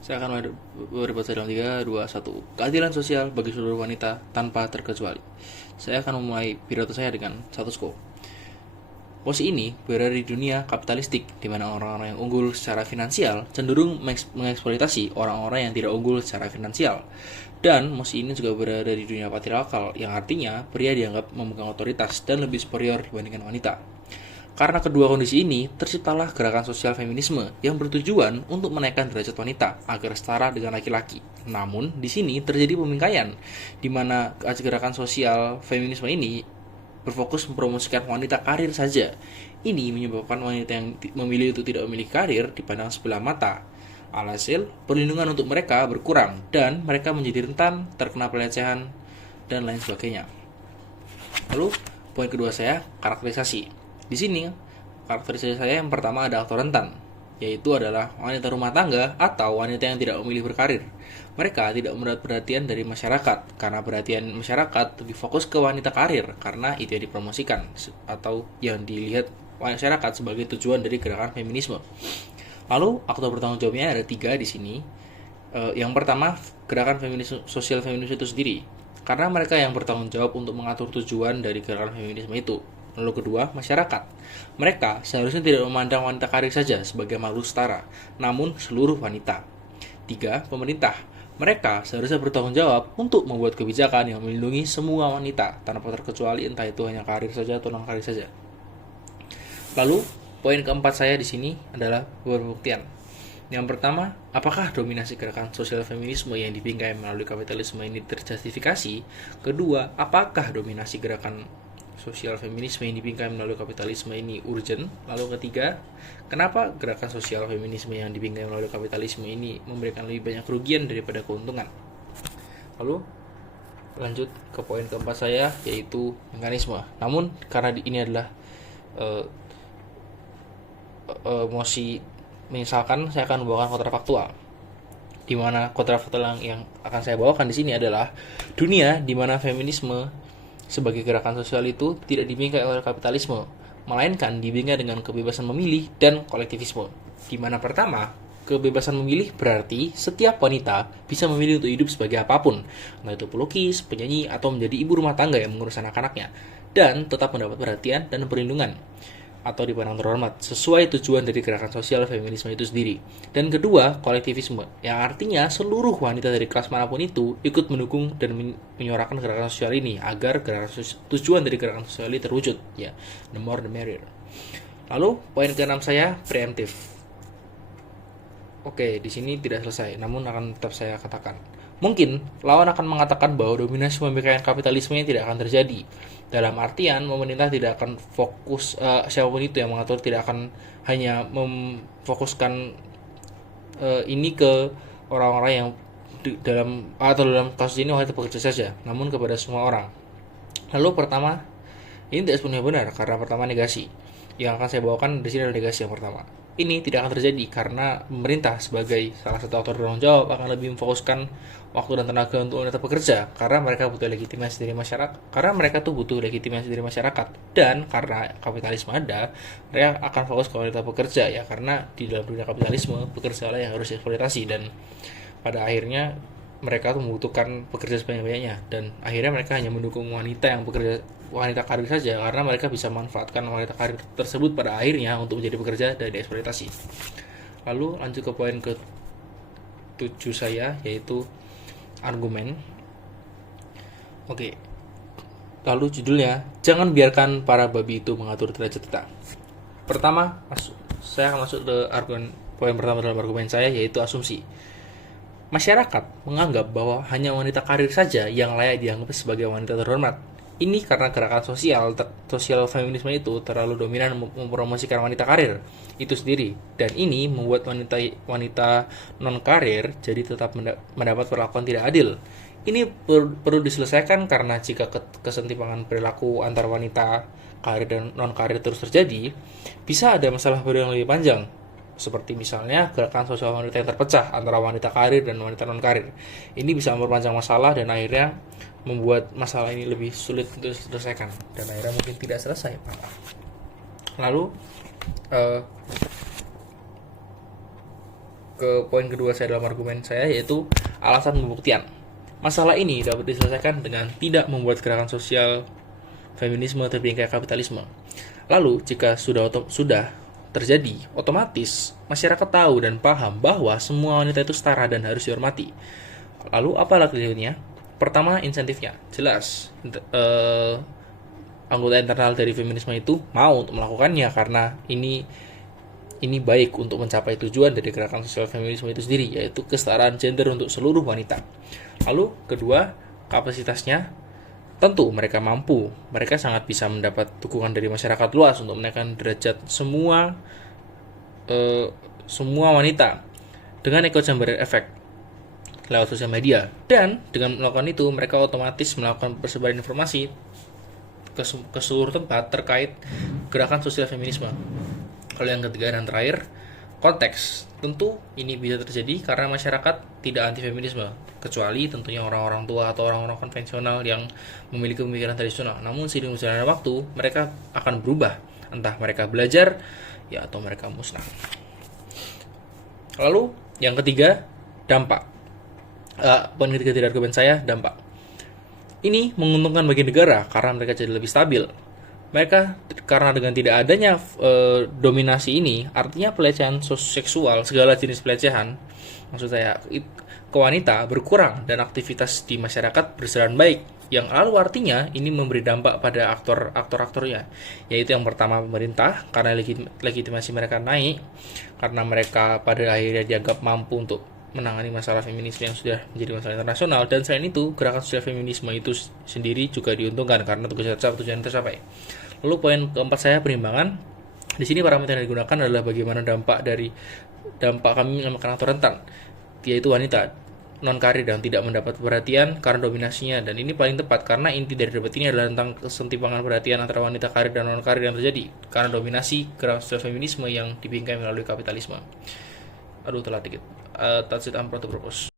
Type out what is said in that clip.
Saya akan berbaca dalam 3, 2, 1. Keadilan sosial bagi seluruh wanita tanpa terkecuali. Saya akan memulai pidato saya dengan status quo. Posisi ini berada di dunia kapitalistik, di mana orang-orang yang unggul secara finansial cenderung mengeksploitasi orang-orang yang tidak unggul secara finansial. Dan posisi ini juga berada di dunia patriarkal, yang artinya pria dianggap memegang otoritas dan lebih superior dibandingkan wanita. Karena kedua kondisi ini, terciptalah gerakan sosial feminisme yang bertujuan untuk menaikkan derajat wanita agar setara dengan laki-laki. Namun, di sini terjadi pemingkaian, di mana gerakan sosial feminisme ini berfokus mempromosikan wanita karir saja. Ini menyebabkan wanita yang memilih untuk tidak memiliki karir dipandang sebelah mata. Alhasil, perlindungan untuk mereka berkurang dan mereka menjadi rentan terkena pelecehan dan lain sebagainya. Lalu, poin kedua saya, karakterisasi. Di sini, karakterisasi saya yang pertama ada aktor rentan, yaitu adalah wanita rumah tangga atau wanita yang tidak memilih berkarir. Mereka tidak mendapat perhatian dari masyarakat, karena perhatian masyarakat lebih fokus ke wanita karir, karena itu yang dipromosikan atau yang dilihat masyarakat sebagai tujuan dari gerakan feminisme. Lalu, aktor bertanggung jawabnya ada 3 di sini. Yang pertama, gerakan sosial feminisme itu sendiri, karena mereka yang bertanggung jawab untuk mengatur tujuan dari gerakan feminisme itu. Lalu kedua, masyarakat. Mereka seharusnya tidak memandang wanita karir saja sebagai makhluk setara, namun seluruh wanita. 3, pemerintah. Mereka seharusnya bertanggung jawab untuk membuat kebijakan yang melindungi semua wanita, tanpa terkecuali entah itu hanya karir saja atau non-karir saja. Lalu, poin keempat saya di sini adalah pembuktian. Yang pertama, apakah dominasi gerakan sosial feminisme yang dibingkai melalui kapitalisme ini terjustifikasi? Kedua, apakah dominasi gerakan sosial feminisme yang dibingkai melalui kapitalisme ini urgent? Lalu ketiga, kenapa gerakan sosial feminisme yang dibingkai melalui kapitalisme ini memberikan lebih banyak kerugian daripada keuntungan? Lalu lanjut ke poin keempat saya, yaitu mekanisme. Namun karena ini adalah mosi misalkan, saya akan membawakan kontrafaktual, di mana kontrafaktual yang akan saya bawakan di sini adalah dunia di mana feminisme sebagai gerakan sosial itu tidak dibingkai oleh kapitalisme, melainkan dibingkai dengan kebebasan memilih dan kolektivisme. Di mana pertama, kebebasan memilih berarti setiap wanita bisa memilih untuk hidup sebagai apapun, entah itu pelukis, penyanyi, atau menjadi ibu rumah tangga yang mengurus anak-anaknya, dan tetap mendapat perhatian dan perlindungan atau dipandang terhormat sesuai tujuan dari gerakan sosial feminisme itu sendiri. Dan kedua, kolektivisme, yang artinya seluruh wanita dari kelas manapun itu ikut mendukung dan menyuarakan gerakan sosial ini agar tujuan dari gerakan sosial ini terwujud. Ya, the more the merrier. Lalu poin ke-6 saya, preemptif. Oke, di sini tidak selesai, namun akan tetap saya katakan. Mungkin lawan akan mengatakan bahwa dominasi pembicaraan kapitalisme ini tidak akan terjadi. Dalam artian, pemerintah tidak akan fokus, siapapun itu yang mengatur tidak akan hanya memfokuskan ini ke orang-orang yang dalam kasus ini wanita pekerja saja, namun kepada semua orang. Lalu pertama, ini tidak sepenuhnya benar karena pertama negasi. Yang akan saya bawakan di sini adalah negasi yang pertama. Ini tidak akan terjadi karena pemerintah sebagai salah satu aktor bertanggung jawab akan lebih memfokuskan waktu dan tenaga untuk wanita pekerja karena mereka butuh legitimasi dari masyarakat, dan karena kapitalisme ada, mereka akan fokus ke wanita pekerja ya, karena di dalam dunia kapitalisme pekerja lah yang harus dieksploitasi dan pada akhirnya mereka tuh membutuhkan pekerja sebanyak-banyaknya dan akhirnya mereka hanya mendukung wanita karir saja karena mereka bisa manfaatkan wanita karir tersebut pada akhirnya untuk menjadi pekerja dan dieksploitasi. Lalu lanjut ke poin ke-7 saya, yaitu argumen. Oke. Lalu judulnya, jangan biarkan para babi itu mengatur derajat kita. Pertama, saya akan masuk ke poin pertama dalam argumen saya, yaitu asumsi. Masyarakat menganggap bahwa hanya wanita karir saja yang layak dianggap sebagai wanita terhormat. Ini karena gerakan sosial feminisme itu terlalu dominan mempromosikan wanita karir itu sendiri, dan ini membuat wanita non karir jadi tetap mendapat perlakuan tidak adil. Ini perlu diselesaikan karena jika kesentimbangan perilaku antar wanita karir dan non karir terus terjadi, bisa ada masalah baru yang lebih panjang. Seperti misalnya gerakan sosial wanita yang terpecah antara wanita karir dan wanita non karir. Ini bisa memperpanjang masalah dan akhirnya membuat masalah ini lebih sulit untuk diselesaikan dan akhirnya mungkin tidak selesai. Lalu ke poin kedua saya dalam argumen saya, yaitu alasan pembuktian. Masalah ini dapat diselesaikan dengan tidak membuat gerakan sosial feminisme terbingkai kapitalisme. Lalu, jika sudah terjadi, otomatis masyarakat tahu dan paham bahwa semua wanita itu setara dan harus dihormati. Lalu, apa lanjutnya? Pertama, insentifnya. Jelas, anggota internal dari feminisme itu mau untuk melakukannya karena ini baik untuk mencapai tujuan dari gerakan sosial feminisme itu sendiri, yaitu kesetaraan gender untuk seluruh wanita. Lalu kedua, kapasitasnya. Tentu mereka mampu, mereka sangat bisa mendapat dukungan dari masyarakat luas untuk menaikkan derajat semua wanita dengan echo chamber effect lewat sosial media. Dan dengan melakukan itu, mereka otomatis melakukan persebaran informasi ke seluruh tempat terkait gerakan sosial feminisme. Kalau yang ketiga dan terakhir, konteks. Tentu ini bisa terjadi karena masyarakat tidak anti feminisme, kecuali tentunya orang-orang tua atau orang-orang konvensional yang memiliki pemikiran tradisional. Namun seiring berjalannya waktu, mereka akan berubah, entah mereka belajar ya atau mereka musnah. Lalu yang ketiga, dampak. Poin ketiga dari argumen saya, dampak. Ini menguntungkan bagi negara karena mereka jadi lebih stabil. Mereka karena dengan tidak adanya dominasi ini, artinya pelecehan seksual, segala jenis pelecehan, maksud saya ke wanita berkurang dan aktivitas di masyarakat berjalan baik. Yang lalu artinya ini memberi dampak pada aktor-aktornya, yaitu yang pertama pemerintah karena legitimasi mereka naik karena mereka pada akhirnya dianggap mampu untuk menangani masalah feminisme yang sudah menjadi masalah internasional. Dan selain itu, gerakan sosial feminisme itu sendiri juga diuntungkan karena tujuan tercapai. Lalu poin keempat saya, perimbangan. Di sini parameter yang digunakan adalah bagaimana dampak kami menyelamatkan aktor rentan, yaitu wanita non-karir dan tidak mendapat perhatian karena dominasinya. Dan ini paling tepat karena inti dari debat ini adalah tentang kesentimbangan perhatian antara wanita karir dan non-karir yang terjadi karena dominasi gerakan sosial feminisme yang dibingkai melalui kapitalisme. Aduh, telat dikit. That's it, I'm proud to propose.